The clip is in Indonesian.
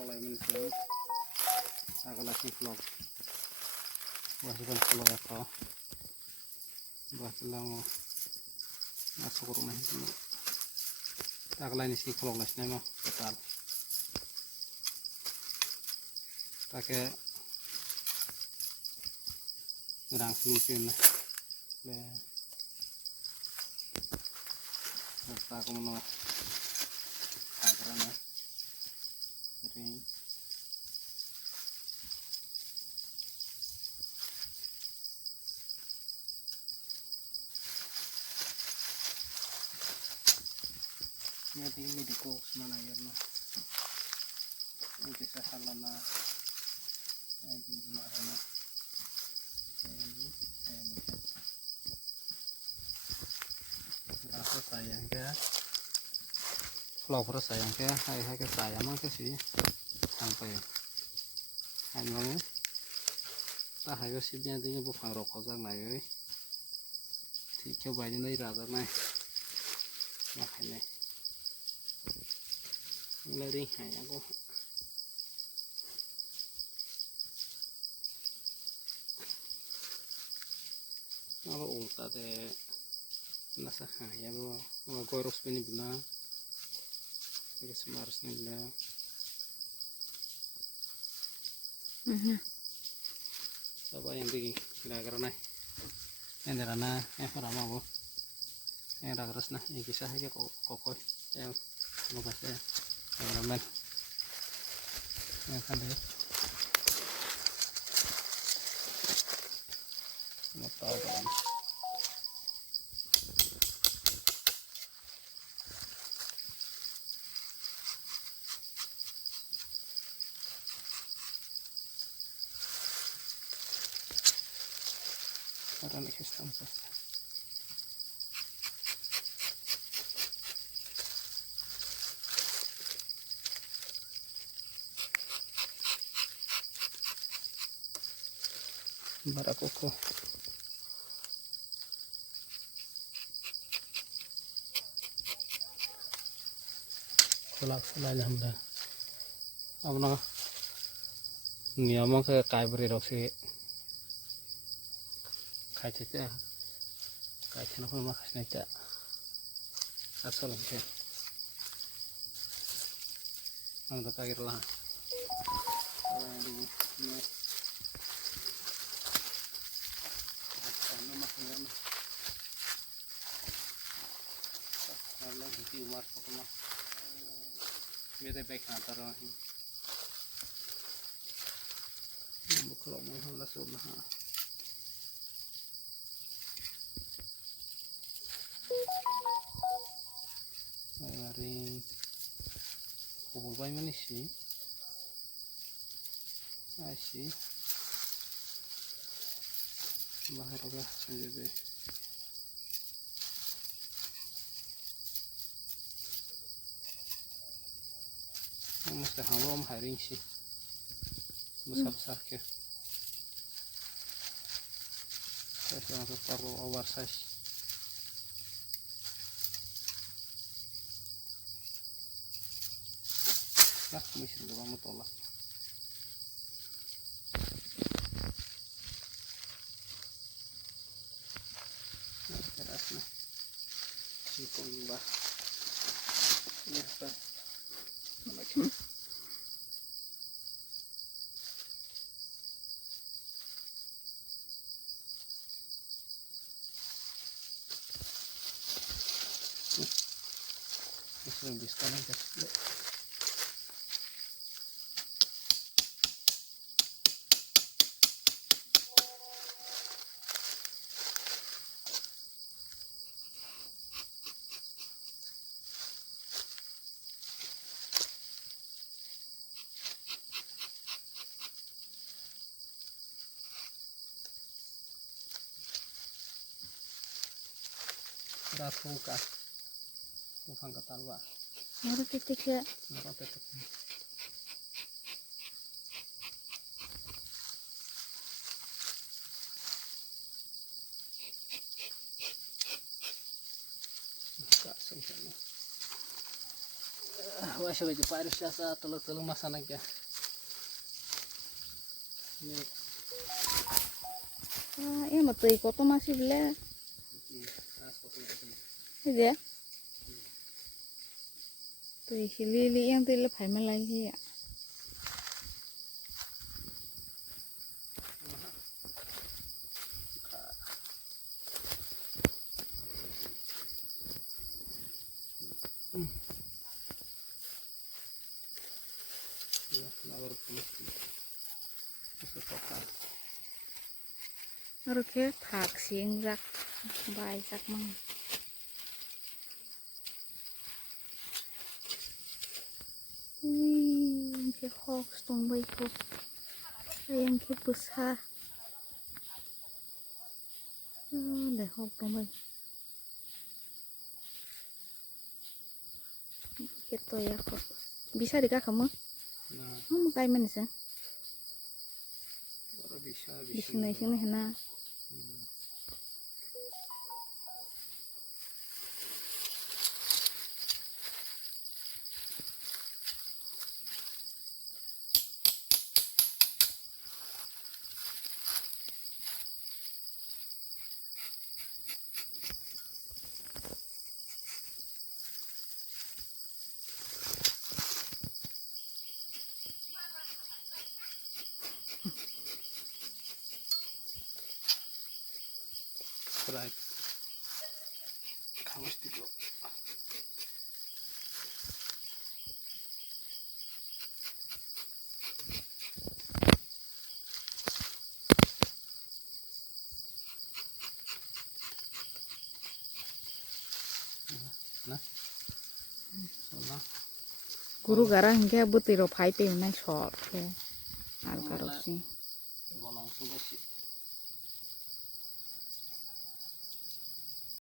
mulai menjelang aku lagi vlog masukkan vlog atau buat bilang masuk rumah itu tak lain isi vlog lesnya mah total pakai gerang mungkin lah aku mau karena dari ini di kok semana ya no ini bisa salah na ini gimana ini rasa sayang ke vlog sayang ke hai ke sayang mah ke sih sampai hanya ta hai cái ship nhân tính bộ phẳng rộng có răng này ấy thì kêu bài như đây là răng này mà cái này lấy đi hay nhá cô nó ổn ta để nó sẽ hay ya bro mà coi rốt bên này cái smart này là apa yang tinggi nggak karena yang darana yang pertama bu yang dah keras nah yang kisah aja kokoh yang semoga saya kameramen yang kan deh nggak tahu kan karena sistem barakoko kulak nyamda apa niamang ke kai beri roksi kai cece kai cina pun makas neca asal mungkin ang tak air lah di ini nama kerana kalau di umar pokoknya beda baik antara ini kalau mau hamil sunnah dari kubur bayi mana sih asyik bahar udah sendiri mesti hamil haring sih besar ke saya langsung taruh oversize lah mesin juga mau tolak kerasnya singkong bah ini apa lagi ini bisa aja buka bukan ketawa baru titik ya baru titik buka sini asyik aja Paris jasa telur masanak ya. Ini Em mà tùy có tôm xí lẹ. Thế gì? Tùy khi li em tùy là phải mà lấy gì ạ? 이렇게 닭 시행작 바이작만 이렇게 혹 스톤 바이고 이렇게 부사 để hộp trong mình cái tôi aku bisa dikah kamu kamu kayak mana sih di sini nah Right. Kamu stick. Nah. Soalnya guru garang hingga butiro phai pe nai shot ke al karo sih mau langsung ke